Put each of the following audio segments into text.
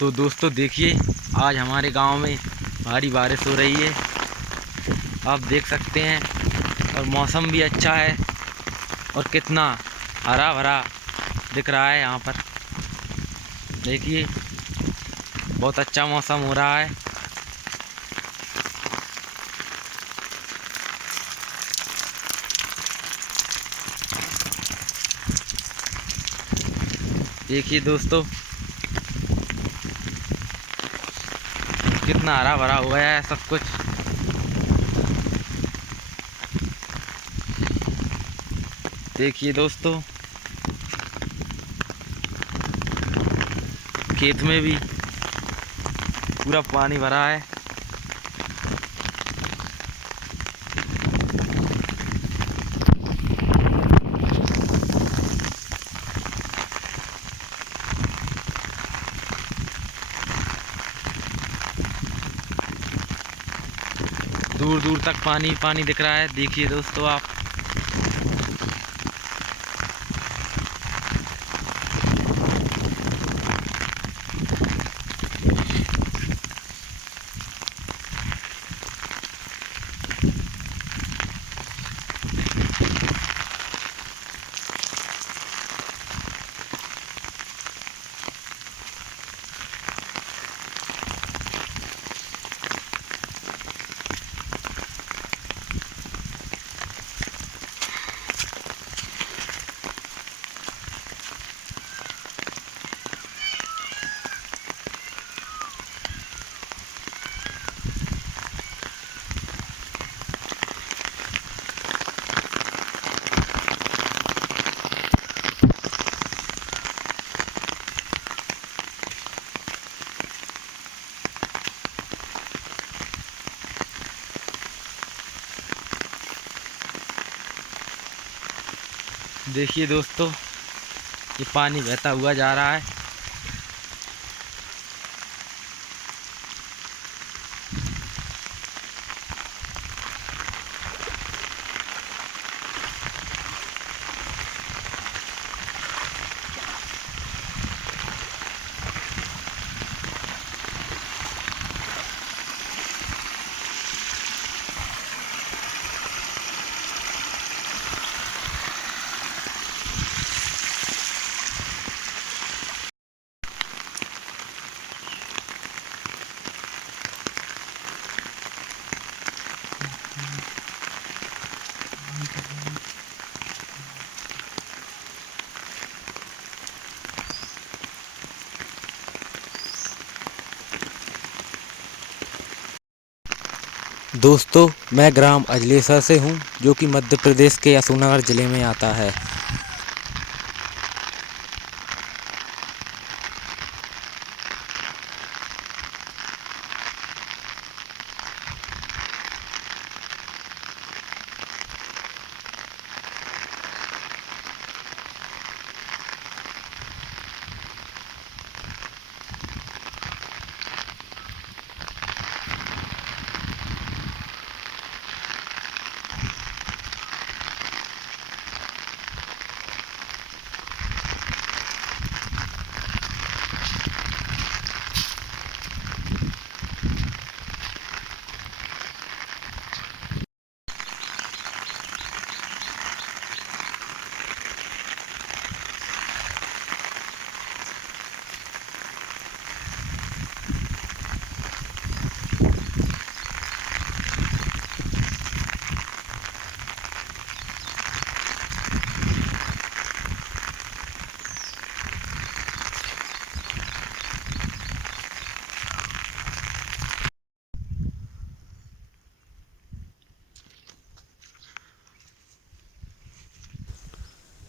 तो दोस्तों देखिए, आज हमारे गांव में भारी बारिश हो रही है, आप देख सकते हैं। और मौसम भी अच्छा है और कितना हरा भरा दिख रहा है। यहाँ पर देखिए, बहुत अच्छा मौसम हो रहा है। देखिए दोस्तों, कितना हरा भरा हो गया है सब कुछ। देखिए दोस्तों, खेत में भी पूरा पानी भरा है। दूर दूर तक पानी पानी दिख रहा है। देखिए दोस्तों आप, देखिए दोस्तों, ये पानी बहता हुआ जा रहा है। दोस्तों, मैं ग्राम अजलेसर से हूँ, जो कि मध्य प्रदेश के अशोकनगर ज़िले में आता है।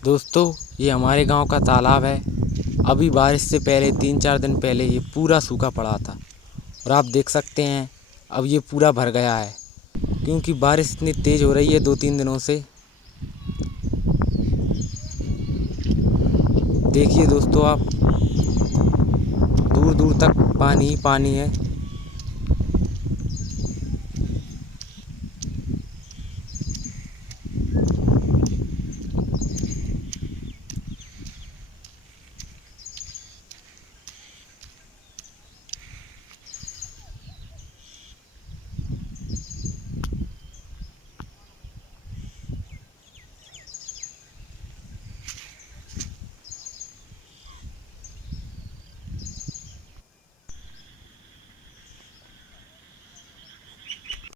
दोस्तों, ये हमारे गांव का तालाब है। अभी बारिश से पहले 3-4 दिन पहले ये पूरा सूखा पड़ा था, और आप देख सकते हैं अब ये पूरा भर गया है, क्योंकि बारिश इतनी तेज़ हो रही है 2-3 दिनों से। देखिए दोस्तों आप, दूर दूर तक पानी ही पानी है।